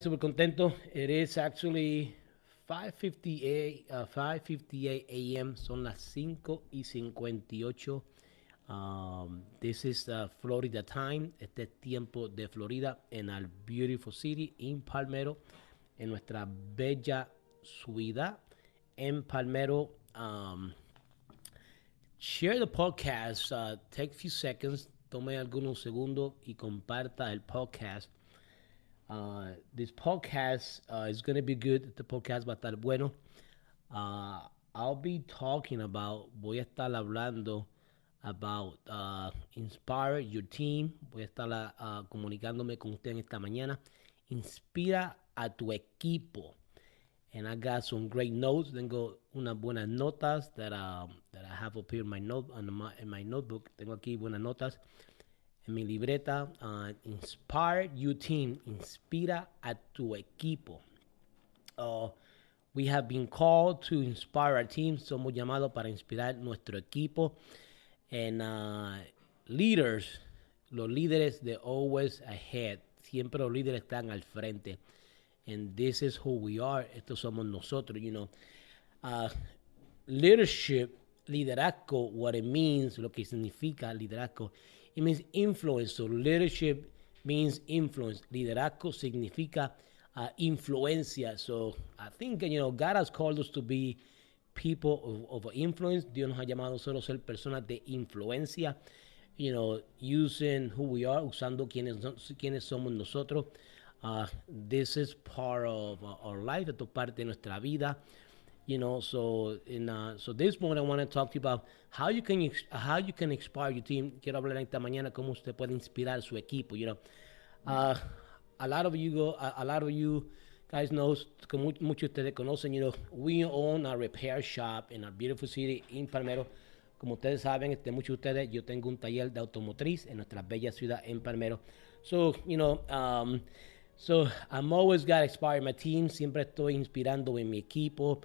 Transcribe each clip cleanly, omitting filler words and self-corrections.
Super contento. It is actually 5:58 a.m. Son las 5:58. This is Florida time. Este es tiempo de Florida en our beautiful city in Palmero, en nuestra bella ciudad en Palmero. Share the podcast. Take a few seconds. Tome algunos segundos y comparta el podcast. This podcast is going to be good. Este podcast va a estar bueno. Uh, I'll be talking about, voy a estar hablando about inspire your team. Voy a estar comunicándome con usted en esta mañana. Inspira a tu equipo. And I got some great notes. Tengo unas buenas notas that I have up here in my in my notebook. Tengo aquí buenas notas en mi libreta. Inspire your team. Inspira a tu equipo. We have been called to inspire our team. Somos llamados para inspirar nuestro equipo. And leaders, los líderes, they're always ahead. Siempre los líderes están al frente. And this is who we are. Estos somos nosotros, you know. Leadership, liderazgo, what it means, lo que significa liderazgo, it means influence. So leadership means influence. Liderazgo significa influencia. So I think, you know, God has called us to be people of influence. Dios nos ha llamado solo ser personas de influencia. You know, using who we are, usando quiénes somos nosotros. This is part of our life. Esto es parte de nuestra vida. You know, so so this morning I want to talk to you about how you can inspire your team. Quiero hablar esta mañana cómo usted puede inspirar su equipo. You know, a lot of you guys know, como muchos de ustedes conocen. You know, we own a repair shop in our beautiful city in Palmero. Como ustedes saben, muchos de ustedes, yo tengo un taller de automotriz en nuestra bella ciudad en Palmero. So, you know, so I'm always got to inspire my team. Siempre estoy inspirando en mi equipo.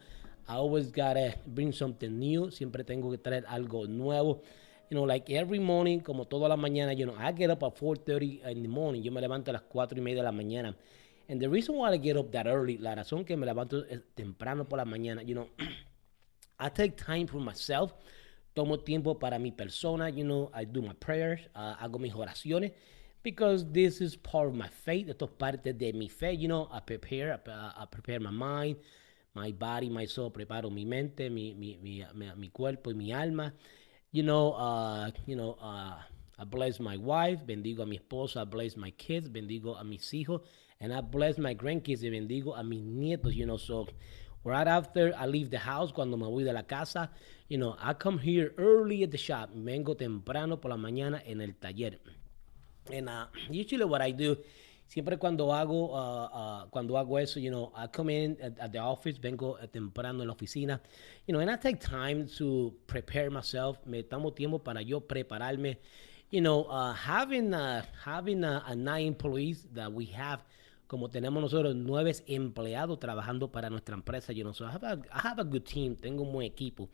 I always got to bring something new. Siempre tengo que traer algo nuevo. You know, like every morning, como toda la mañana, you know, I get up at 4:30 in the morning. Yo me levanto a las 4:30 de la mañana. And the reason why I get up that early, la razón que me levanto temprano por la mañana, you know, I take time for myself. Tomo tiempo para mi persona. You know, I do my prayers. Hago mis oraciones. Because this is part of my faith. Esto es parte de mi fe. You know, I prepare my mind, my body, my soul. Preparo mi mente, mi cuerpo y mi alma. I bless my wife. Bendigo a mi esposa. I bless my kids. Bendigo a mis hijos. And I bless my grandkids. Y bendigo a mis nietos. You know, so right after I leave the house, cuando me voy de la casa, you know, I come here early at the shop. Vengo temprano por la mañana en el taller. And usually what I do, siempre cuando hago eso, you know, I come in at the office, vengo temprano en la oficina, you know, and I take time to prepare myself. Me tomo tiempo para yo prepararme. You know, having 9 employees that we have, como tenemos nosotros 9 empleados trabajando para nuestra empresa, you know, so I have a good team, tengo un buen equipo.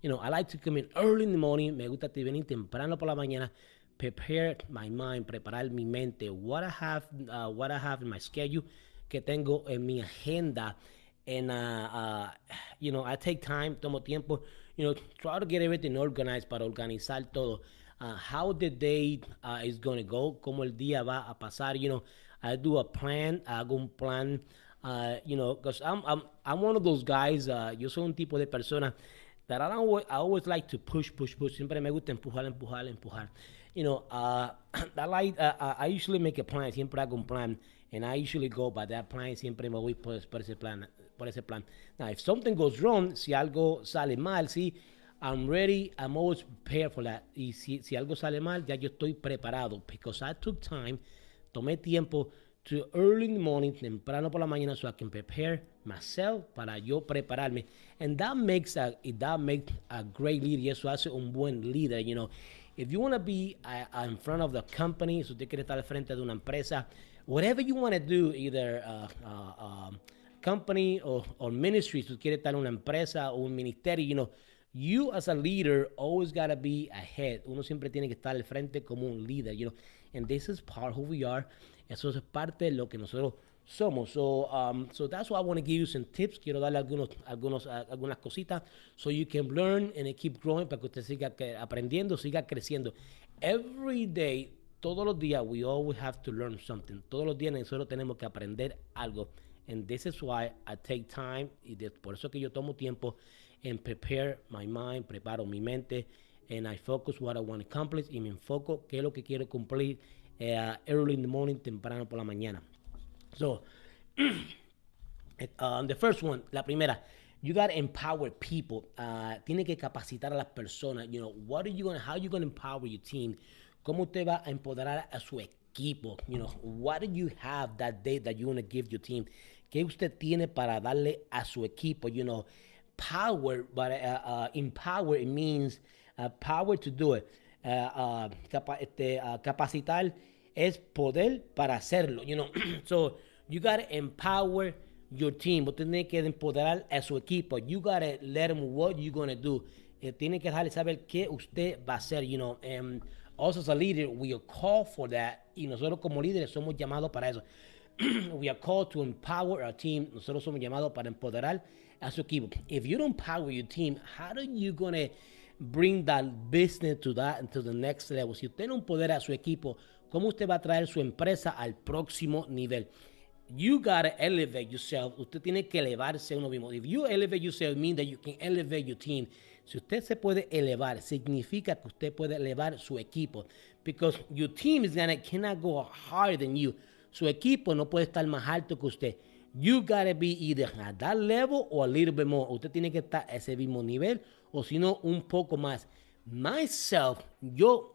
You know, I like to come in early in the morning, me gusta venir temprano por la mañana, prepare my mind, preparar mi mente, what I have in my schedule, que tengo en mi agenda, and you know, I take time, tomo tiempo, you know, try to get everything organized, para organizar todo. How the day is going to go, como el día va a pasar, you know, I do a plan, hago un plan, you know, because I'm one of those guys, yo soy un tipo de persona that I always like to push. Siempre me gusta empujar. You know, I usually make a plan. Siempre hago un plan, and I usually go by that plan. Siempre me voy por ese plan. Now, if something goes wrong, si algo sale mal, sí, I'm ready. I'm always prepared for that. Y si algo sale mal, ya yo estoy preparado. Because I took time, tomé tiempo to early in the morning, temprano por la mañana, so I can prepare myself para yo prepararme. And that makes a great leader. Y eso hace un buen líder, you know. If you want to be in front of the company, si usted quiere estar al frente de una empresa, whatever you want to do, either company or ministry, si usted quiere estar en una empresa o un ministerio, you know, you as a leader always got to be ahead. Uno siempre tiene que estar al frente como un líder, you know. And this is part of who we are. Eso es parte de lo que nosotros somos. So that's why I want to give you some tips. Quiero darle algunas cositas so you can learn and keep growing para que usted siga aprendiendo, siga creciendo. Every day, todos los días, we always have to learn something. Todos los días nosotros tenemos que aprender algo. And this is why I take time, por eso que yo tomo tiempo and prepare my mind, preparo mi mente, and I focus what I want to accomplish, y me enfoco qué es lo que quiero cumplir early in the morning, temprano por la mañana. So, the first one, la primera, you gotta empower people. Tiene que capacitar a las personas. You know, how are you gonna empower your team? ¿Cómo usted va a empoderar a su equipo? You know, what do you have that day that you want to give your team? ¿Qué usted tiene para darle a su equipo? You know, power, but empower, it means power to do it. Capacitar es poder para hacerlo. You know, so you gotta empower your team. Usted tiene que empoderar a su equipo. You gotta let them what you're gonna do. Tiene que dejarle saber qué usted va a hacer. You know, also as a leader, we are called for that. Y nosotros como líderes somos llamados para eso. We are called to empower our team. Nosotros somos llamados para empoderar a su equipo. If you don't empower your team, how are you gonna bring that business to the next level? Si usted no empodera a su equipo, ¿cómo usted va a traer su empresa al próximo nivel? You gotta elevate yourself. Usted tiene que elevarse uno mismo. If you elevate yourself, it means that you can elevate your team. Si usted se puede elevar, significa que usted puede elevar su equipo. Because your team cannot go higher than you. Su equipo no puede estar más alto que usted. You gotta be either at that level or a little bit more. Usted tiene que estar a ese mismo nivel o si no un poco más. Myself, yo.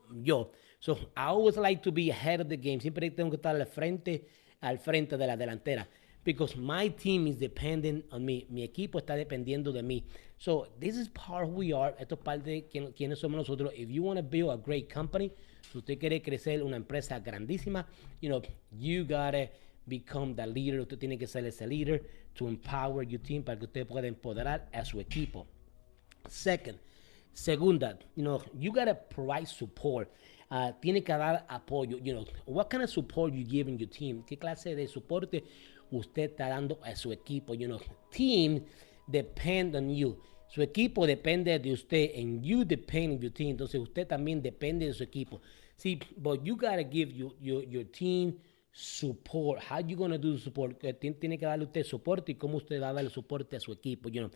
So I always like to be ahead of the game. Siempre tengo que estar al frente de la delantera. Because my team is dependent on me. Mi equipo está dependiendo de mí. So this is part of who we are. Esto es parte de quiénes somos nosotros. If you want to build a great company, si usted quiere crecer una empresa grandísima, you know, you gotta become the leader. Usted tiene que ser ese líder to empower your team para que usted pueda empoderar a su equipo. Segunda, you know, you gotta provide support. Tiene que dar apoyo. You know, what kind of support you giving your team? ¿Qué clase de soporte usted está dando a su equipo? You know, team depend on you. Su equipo depende de usted and you depend on your team. Entonces usted también depende de su equipo. See, but you gotta give your team support. How you gonna do support? Tiene que darle usted soporte y cómo usted va a darle soporte a su equipo. You know,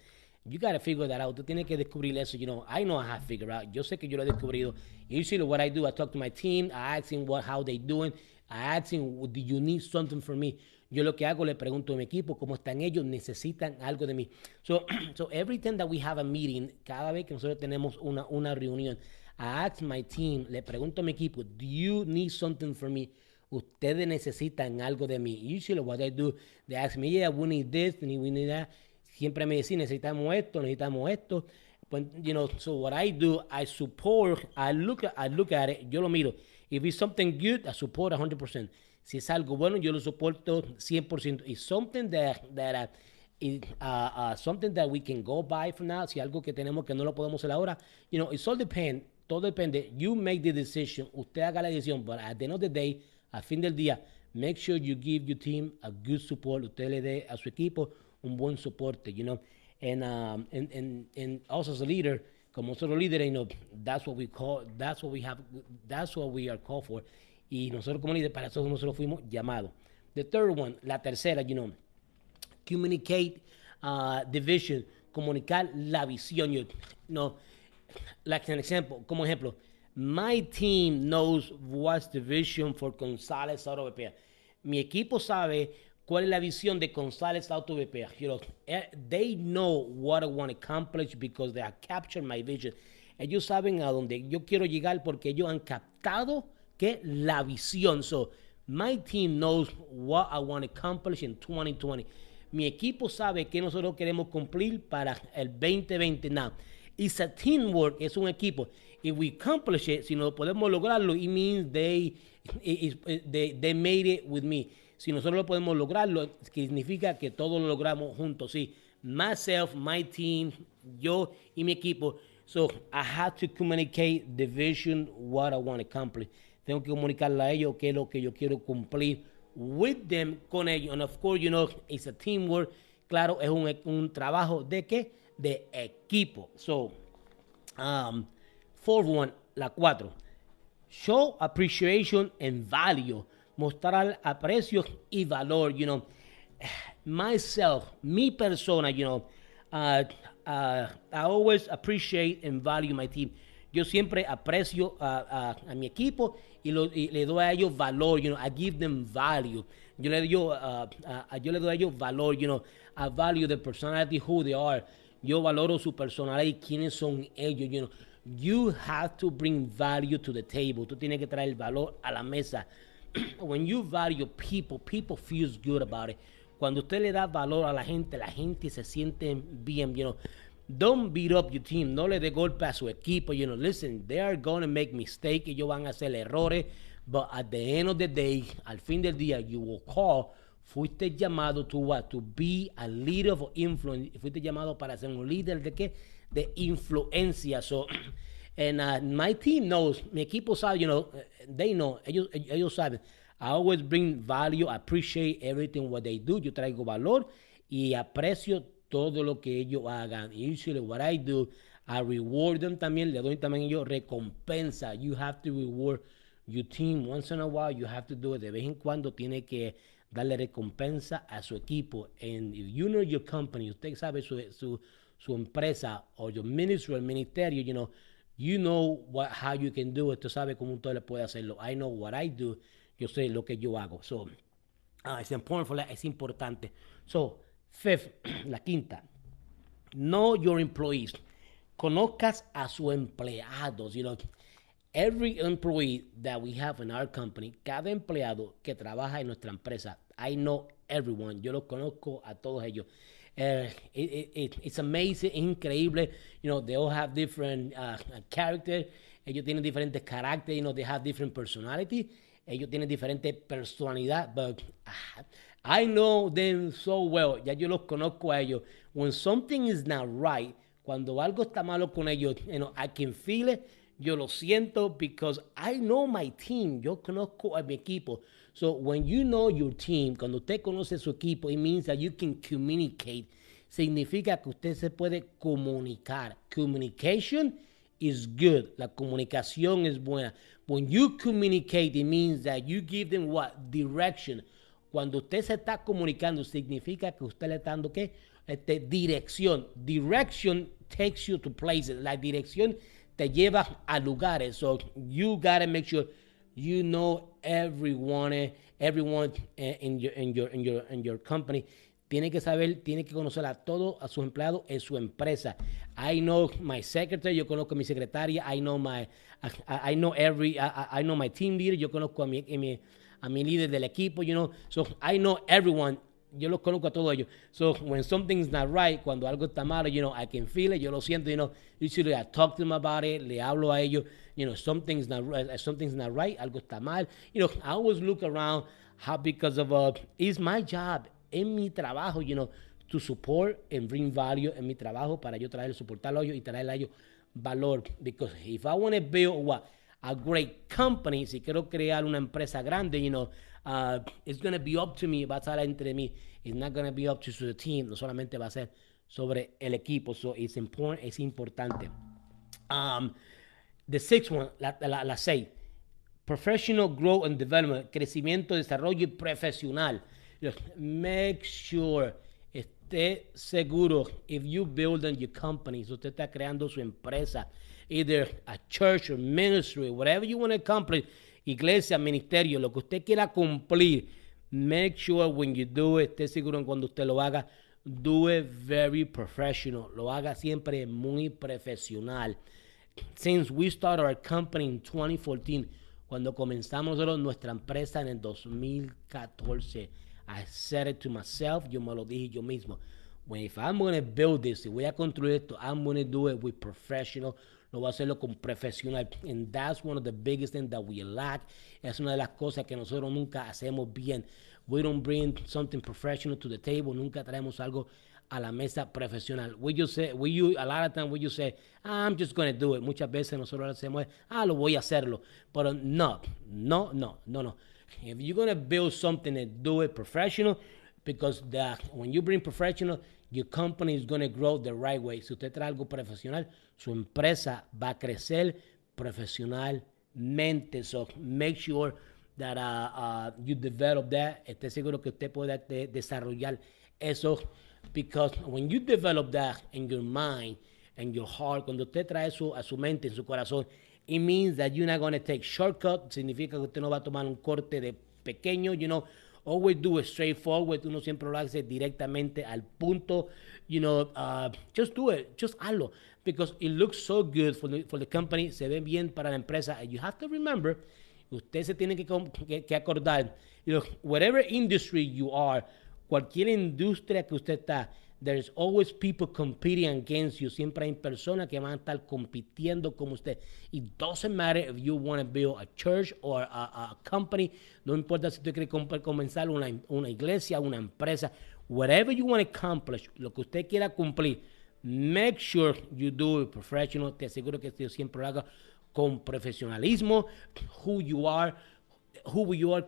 you gotta figure that out. Usted tiene que descubrir eso. You know, I know how to figure out. Yo sé que yo lo he descubrido. Usually what I do, I talk to my team. I ask them how they doing. I ask them, do you need something from me? Yo lo que hago, le pregunto a mi equipo cómo están ellos, necesitan algo de mí. So every time that we have a meeting, cada vez que nosotros tenemos una reunión, I ask my team, le pregunto a mi equipo, do you need something from me? Ustedes necesitan algo de mí. Usually what I do, they ask me, yeah, we need this, we need that. Siempre me dicen, necesitamos esto. But, you know, so what I do, I support, I look at it, yo lo miro. If it's something good, I support 100%. Si es algo bueno, yo lo soporto 100%. It's something something that we can go by for now. Si algo que tenemos que no lo podemos hacer ahora, you know, it's all depend. Todo depende. You make the decision. Usted haga la decisión. But at the end of the day, a fin del día, make sure you give your team a good support. Usted le dé a su equipo un buen soporte, you know. And also as a leader, como solo líder, you know, that's what we are called for. Y nosotros como líderes, para eso nosotros fuimos llamados. The third one, la tercera, you know, communicate the vision, comunicar la visión. You know, like an example, como ejemplo, my team knows what's the vision for González Auto Repair. Mi equipo sabe cuál es la visión de González Auto Repair. You know, they know what I want to accomplish because they have captured my vision. Ellos saben a dónde yo quiero llegar porque ellos han captado que la visión. So, my team knows what I want to accomplish in 2020. Mi equipo sabe que nosotros queremos cumplir para el 2020. Now, it's a teamwork, es un equipo. If we accomplish it, si no podemos lograrlo, it means they made it with me. Si nosotros lo podemos lograrlo, significa que todos lo logramos juntos. Sí, myself, my team, yo y mi equipo. So, I have to communicate the vision, what I want to accomplish. Tengo que comunicarle a ellos qué es lo que yo quiero cumplir with them, con ellos. And of course, it's a teamwork. Claro, es un trabajo de qué? De equipo. So, fourth one, la cuatro. Show appreciation and value. Mostrar aprecio y valor, Myself, mi persona, I always appreciate and value my team. Yo siempre aprecio a mi equipo y le doy a ellos valor, I give them value. Yo le doy a ellos valor, I value the personality, who they are. Yo valoro su personalidad y quiénes son ellos, You have to bring value to the table. Tú tienes que traer valor a la mesa. When you value people, people feels good about it. Cuando usted le da valor a la gente se siente bien, Don't beat up your team. No le dé golpe a su equipo, Listen, they are going to make mistakes. Ellos van a hacer errores. But at the end of the day, al fin del día, you will call. Fuiste llamado to what? To be a leader of influence. Fuiste llamado para ser un líder de qué? De influencia. So, and my team knows, mi equipo sabe, they know, ellos saben. I always bring value, I appreciate everything what they do. Yo traigo valor y aprecio todo lo que ellos hagan. Usually what I do, I reward them también, le doy también a ellos recompensa. You have to reward your team once in a while. You have to do it. De vez en cuando tiene que darle recompensa a su equipo. And if you know your company, usted sabe su empresa o your ministry o el ministerio, you know how you can do it. Tú sabes cómo usted le puede hacerlo. I know what I do. Yo sé lo que yo hago. So, it's important for that. Es importante. So, fifth, la quinta. Know your employees. Conozcas a sus empleados. Every employee that we have in our company, cada empleado que trabaja en nuestra empresa, I know everyone. Yo los conozco a todos ellos. It's amazing, increíble. They all have different character. Ellos tienen diferentes caracteres. They have different personality. Ellos tienen diferente personalidad. But I know them so well. Ya yo los conozco a ellos. When something is not right, cuando algo está malo con ellos, I can feel it. Yo lo siento because I know my team. Yo conozco a mi equipo. So when you know your team, cuando usted conoce su equipo, it means that you can communicate. Significa que usted se puede comunicar. Communication is good. La comunicación es buena. When you communicate, it means that you give them what? Direction. Cuando usted se está comunicando, significa que usted le está dando ¿qué? Dirección. Direction takes you to places. La dirección te lleva a lugares. So you gotta make sure you know everyone in your company. Tiene que saber, tiene que conocer a todos a sus empleados en su empresa. I know my secretary, yo conozco a mi secretaria. I know my team leader, yo conozco a mi líder del equipo, So I know everyone. Yo los conozco a todos ellos. So when something's not right, cuando algo está malo, I can feel it, yo lo siento, usually I talk to them about it, le hablo a ellos, something's not right, algo está mal. I always look around how because of it's my job, en mi trabajo, to support and bring value en mi trabajo para yo soportarlo a ellos y traerle a ellos valor. Because if I want to build a great company, si quiero crear una empresa grande, it's going to be up to me, va a estar entre mí. It's not going to be up to the team, no solamente va a ser sobre el equipo. So it's important, es importante. The sixth one, la 6, professional growth and development, crecimiento, desarrollo profesional. Make sure, esté seguro, if you build on your company, si usted está creando su empresa, either a church or ministry, whatever you want to accomplish, iglesia, ministerio, lo que usted quiera cumplir, make sure when you do it, esté seguro en cuando usted lo haga, do it very professional, lo haga siempre muy profesional. Since we started our company in 2014, cuando comenzamos nuestra empresa en el 2014, I said it to myself, yo me lo dije yo mismo. If I'm going to build this, si voy a construir esto, I'm going to do it with professional. Lo voy a hacerlo con profesional. And that's one of the biggest things that we lack. Es una de las cosas que nosotros nunca hacemos bien. We don't bring something professional to the table. Nunca traemos algo a la mesa profesional. A lot of times we just say, I'm just going to do it. Muchas veces nosotros hacemos, lo voy a hacerlo. Pero no. if you're going to build something and do it professional, because when you bring professional, your company is going to grow the right way. Si usted trae algo profesional, su empresa va a crecer profesionalmente. So make sure that you develop that. Esté seguro que usted pueda desarrollar eso. Because when you develop that in your mind and your heart, cuando usted trae eso a su mente, en su corazón, it means that you're not going to take shortcut. Significa que usted no va a tomar un corte de pequeño, always do it straightforward. Uno siempre lo hace directamente al punto. Just do it. Just hazlo. Because it looks so good for the company. Se ve bien para la empresa. And you have to remember, usted se tiene que acordar, whatever industry you are, cualquier industria que usted está, there's always people competing against you. Siempre hay personas que van a estar compitiendo con usted. It doesn't matter if you want to build a church or a company. No importa si usted quiere comenzar una iglesia, una empresa. Whatever you want to accomplish, lo que usted quiera cumplir, make sure you do it professional. Te aseguro que usted siempre lo haga con profesionalismo. Who you are,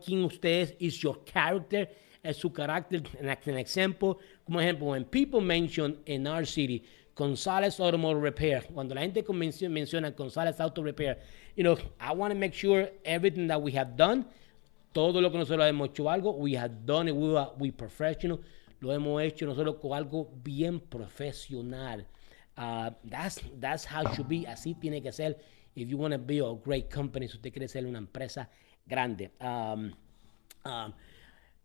quién usted es your character. Es su carácter. An example, como ejemplo, when people mention in our city González Automotive Repair, cuando la gente menciona González Auto Repair, I want to make sure everything that we have done, todo lo que nosotros hemos hecho algo, we have done it, we professional, lo hemos hecho nosotros con algo bien profesional. That's how it should be. Así tiene que ser if you want to be a great company, si usted quiere ser una empresa grande.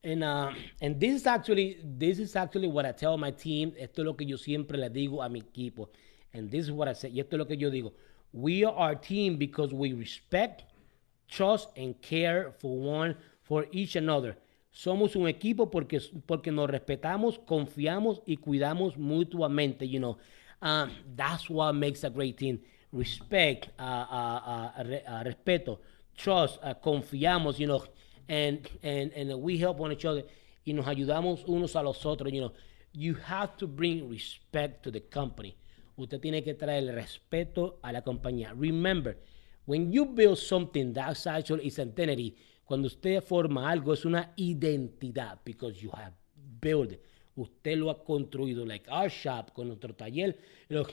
And this is actually what I tell my team. Esto es lo que yo siempre le digo a mi equipo. And this is what I say. Y esto es lo que yo digo. We are our team because we respect, trust, and care for each another. Somos un equipo porque nos respetamos, confiamos y cuidamos mutuamente. That's what makes a great team. Respect, respeto, trust, confiamos, and we help one each other y nos ayudamos unos a los otros. You have to bring respect to the company. Usted tiene que traer el respeto a la compañía. Remember, when you build something, that's actually is identity. Cuando usted forma algo, es una identidad, because you have built it. Usted lo ha construido. Like our shop, con nuestro taller,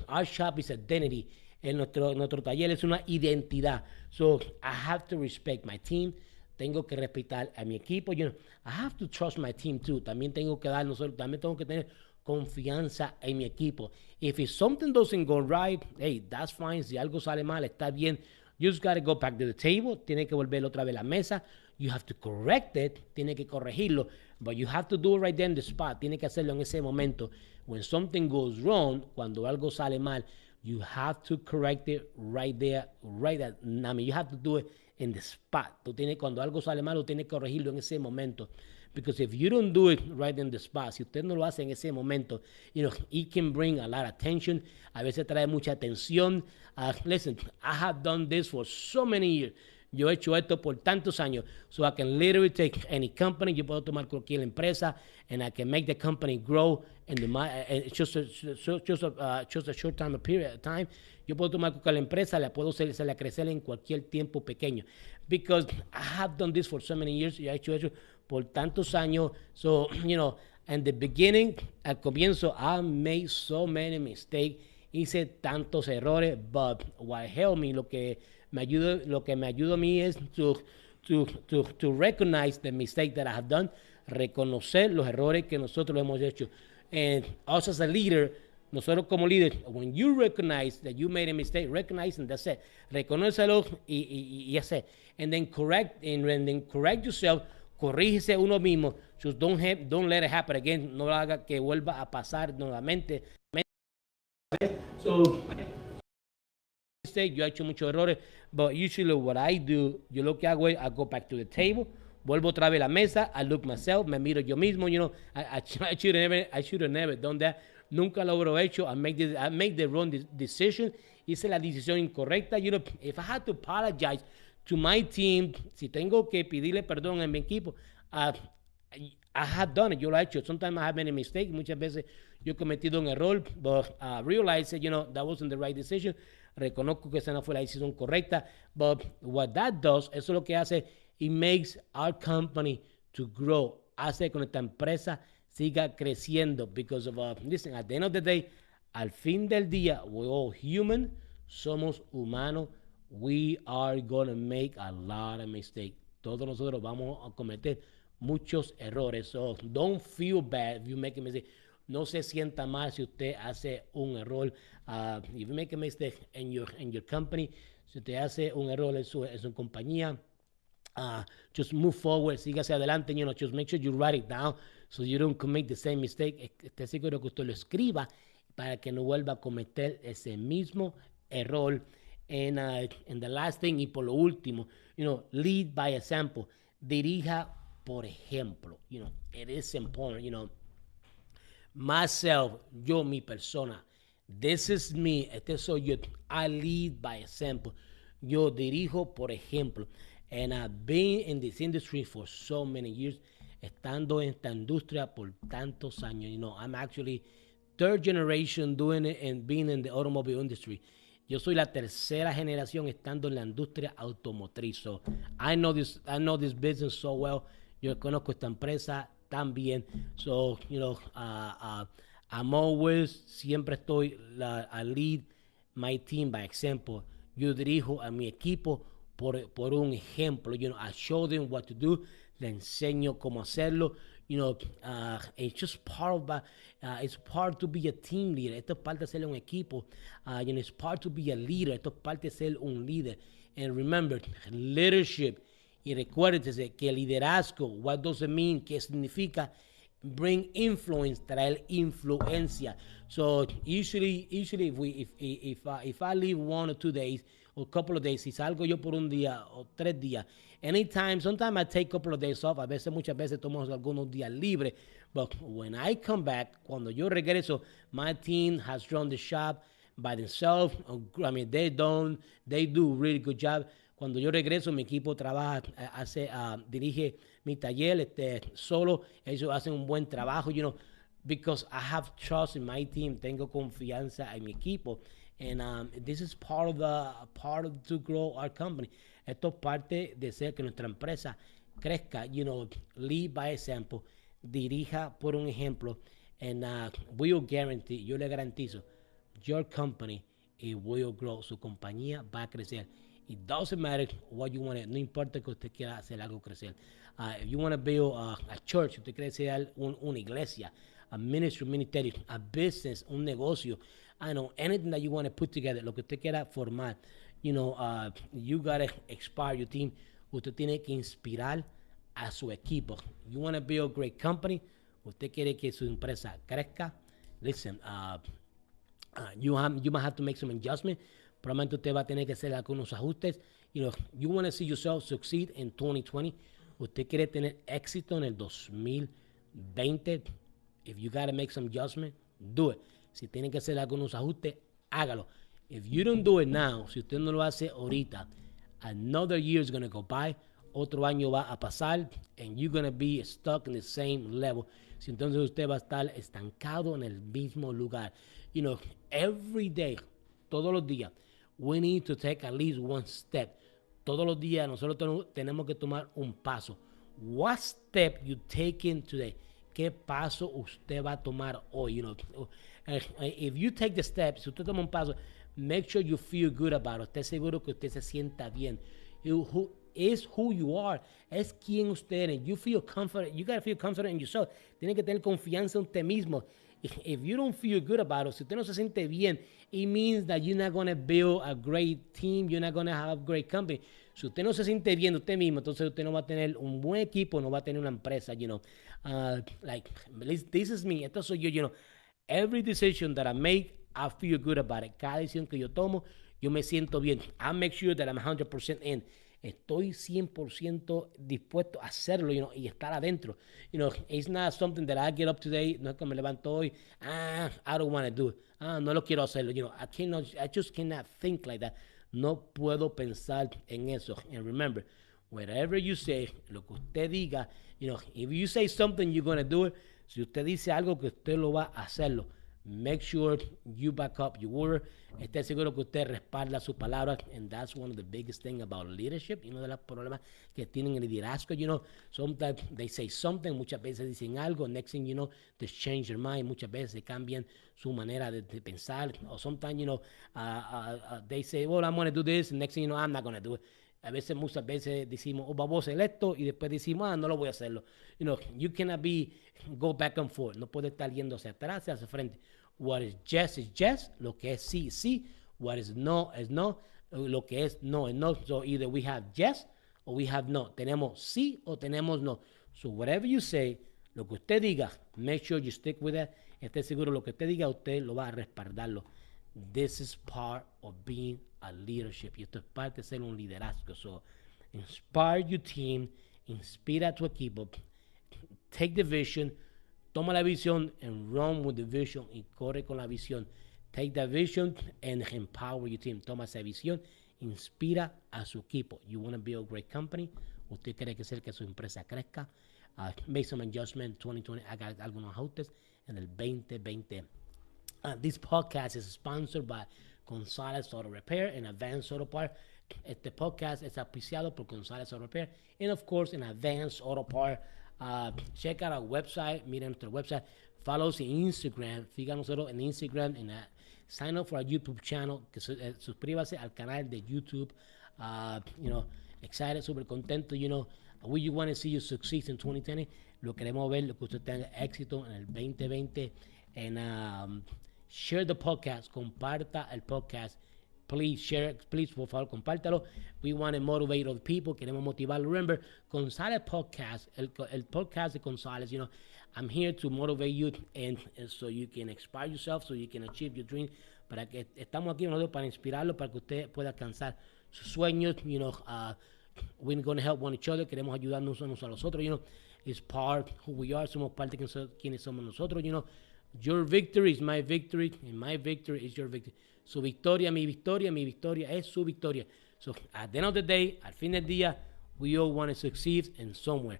our shop is identity. Nuestro taller es una identidad. So I have to respect my team. Tengo que respetar a mi equipo. I have to trust my team too. También tengo que tener confianza en mi equipo. If something doesn't go right, hey, that's fine. Si algo sale mal, está bien. You just got to go back to the table. Tiene que volver otra vez a la mesa. You have to correct it. Tiene que corregirlo. But you have to do it right there in the spot. Tiene que hacerlo en ese momento. When something goes wrong, cuando algo sale mal, you have to correct it right there, right at, you have to do it in the spot. Cuando algo sale mal, tiene que corregirlo en ese momento. Because if you don't do it right in the spot, si usted no lo hace en ese momento, it can bring a lot of tension. A veces trae mucha tensión. Listen, I have done this for so many years. Yo he hecho esto por tantos años. So I can literally take any company. Yo puedo tomar cualquier empresa and I can make the company grow in just a short time, period of time. Yo puedo tomar cualquier empresa, la puedo hacerla crecer en cualquier tiempo pequeño. Because I have done this for so many years. Yo he hecho eso por tantos años. So, in the beginning, al comienzo, I made so many mistakes. Hice tantos errores, but what helped me, lo que me ayudó a mí es to recognize the mistake that I have done, reconocer los errores que nosotros hemos hecho. And us as a leader, nosotros como líderes, when you recognize that you made a mistake, recognize and that's it. Reconócelo y that's it. And then correct yourself, corrígese uno mismo. Just don't let it happen again. No haga que vuelva a pasar nuevamente. So, yo he hecho muchos errores, but usually what I do, yo lo que hago es, I go back to the table, vuelvo otra vez a la mesa, I look myself, me miro yo mismo, I should have never done that. Nunca lo habré hecho. I make the wrong decision. Hice la decisión incorrecta. If I had to apologize to my team, si tengo que pedirle perdón a mi equipo, I have done it. Yo lo he hecho. Sometimes I have made a mistake. Muchas veces yo he cometido un error, but realize that wasn't the right decision. Reconozco que esa no fue la decisión correcta. But what that does, eso lo que hace it makes our company to grow. Hace que nuestra empresa siga creciendo because of, listen, at the end of the day, al fin del día, we're all human, somos humanos, we are gonna make a lot of mistakes. Todos nosotros vamos a cometer muchos errores. So don't feel bad if you make a mistake. No se sienta mal si usted hace un error. If you make a mistake in your company, si usted hace un error en su compañía, just move forward, siga hacia adelante, just make sure you write it down so you don't commit the same mistake. Esté seguro que usted lo escriba para que no vuelva a cometer ese mismo error. And the last thing, y por lo último, lead by example. Dirija por ejemplo. It is important, myself, yo, mi persona. This is me. Este soy yo. I lead by example. Yo dirijo por ejemplo. And I've been in this industry for so many years. Estando en esta industria por tantos años. I'm actually third generation doing it and being in the automobile industry. Yo soy la tercera generación estando en la industria automotriz. So I know this business so well. Yo conozco esta empresa tan bien. So, I'm always, siempre estoy, I lead my team by example. Yo dirijo a mi equipo por un ejemplo. I show them what to do. Le enseño cómo hacerlo. It's just it's part to be a team leader. Esto es parte de ser un equipo. It's part to be a leader. Esto es parte de ser un líder. And remember, leadership. Y recuérdese que liderazgo, what does it mean? ¿Qué significa? Bring influence, traer influencia. So usually if I leave 1 or 2 days or a couple of days, si salgo yo por un día o 3 días, sometimes I take a couple of days off, muchas veces tomo algunos días libres, but when I come back, cuando yo regreso, my team has run the shop by themselves. They do a really good job. Cuando yo regreso, mi equipo trabaja, dirige mi taller solo. Ellos hacen un buen trabajo, because I have trust in my team. Tengo confianza en mi equipo. And this is part of to grow our company. Esto es parte de ser que nuestra empresa crezca. Lead by example. Dirija por un ejemplo. And we will guarantee, yo le garantizo, your company, it will grow. Su compañía va a crecer. It doesn't matter what you want to, no importa que usted quiera hacer algo crecer. If you want to build a church, usted quiere hacer una iglesia, a ministerio, a business, un negocio, anything that you want to put together, lo que usted quiera formar, you gotta inspire your team. Usted tiene que inspirar a su equipo. You want to build a great company, usted quiere que su empresa crezca. Listen, you might have to make some adjustments. Probablemente usted va a tener que hacer algunos ajustes. You want to see yourself succeed in 2020. Usted quiere tener éxito en el 2020. If you got to make some adjustment, do it. Si tiene que hacer algunos ajustes, hágalo. If you don't do it now, si usted no lo hace ahorita, another year is going to go by. Otro año va a pasar, and you're going to be stuck in the same level. Si entonces usted va a estar estancado en el mismo lugar. Every day, todos los días, we need to take at least one step. Todos los días nosotros tenemos que tomar un paso. What step you taking today? ¿Qué paso usted va a tomar hoy? If you take the steps, si usted toma un paso, make sure you feel good about it. Esté seguro que usted se sienta bien. Who is who you are. Es quien usted es. You feel confident. You gotta feel confident in yourself. Tiene que tener confianza en usted mismo. If you don't feel good about it, si usted no se siente bien, it means that you're not going to build a great team, you're not going to have a great company. Si usted no se siente bien de usted mismo, entonces usted no va a tener un buen equipo, no va a tener una empresa, this is me, esto soy yo, every decision that I make, I feel good about it. Cada decisión que yo tomo, yo me siento bien. I make sure that I'm 100% in. Estoy 100% dispuesto a hacerlo, y estar adentro. It's not something that I get up today, no es que me levanto hoy, I don't want to do it. No lo quiero hacerlo, I just cannot think like that. No puedo pensar en eso. And remember, whatever you say, lo que usted diga, if you say something, you're going to do it. Si usted dice algo, que usted lo va a hacerlo. Make sure you back up your word. Esté seguro que usted respalda su palabra. And that's one of the biggest thing about leadership. You know, de los problemas que tienen el liderazgo. You know, sometimes they say something. Muchas veces dicen algo. Next thing you know, they change their mind. Muchas veces cambian su manera de pensar. Or sometimes, you know, they say, well, I'm going to do this. And next thing you know, I'm not going to do it. A veces, muchas veces decimos, oh, vamos a hacer esto. Y después decimos, no lo voy a hacerlo. You know, you cannot go back and forth. No puede estar yendo hacia atrás y hacia frente. What is yes. Lo que es sí, sí. What is no es no. Lo que es no es no. So either we have yes or we have no. Tenemos sí o tenemos no. So whatever you say, lo que usted diga, make sure you stick with it. Esté seguro lo que usted diga, usted lo va a respaldarlo. This is part of being a leadership. Y esto es parte de ser un liderazgo. So inspire your team. Inspira a tu equipo. Take the vision. Toma la visión and run with the vision y corre con la visión. Take that vision and empower your team. Toma esa visión, inspira a su equipo. You want to build a great company. Usted quiere que su empresa crezca. Make some adjustment 2020. Haga algunos ajustes en el 2020. This podcast is sponsored by González Auto Repair and Advanced Auto Part. Este podcast es auspiciado por González Auto Repair and of course in Advanced Auto Part. Check out our website, miren nuestro website, follow us in Instagram, síganos nosotros en Instagram, and sign up for our YouTube channel, que suscríbase al canal de YouTube. You know, excited, super contento, you know, we want to see you succeed in 2020. Lo queremos ver, lo que usted tenga éxito en el 2020. And share the podcast, comparta el podcast. Please share it. Please, por favor, compártalo. We want to motivate other people. Queremos motivarlo. Remember, González Podcast, el podcast de González, you know, I'm here to motivate you and so you can inspire yourself, so you can achieve your dream. Para que estamos aquí nosotros para inspirarlo, para que usted pueda alcanzar sus sueños. You know, we're going to help one each other. Queremos ayudarnos unos a los otros. You know, it's part who we are. Somos parte de quienes somos nosotros. You know, your victory is my victory, and my victory is your victory. Su victoria, mi victoria es su victoria. So at the end of the day, al fin del día, we all want to succeed in somewhere.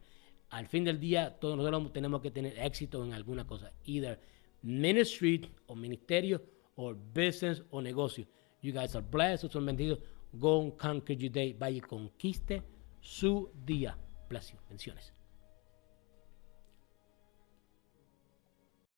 Al fin del día, todos nosotros tenemos que tener éxito en alguna cosa. Either ministry o ministerio, or business o negocio. You guys are blessed, son bendecidos. Go and conquer your day. Vaya y conquiste su día. Bless you. Bendiciones.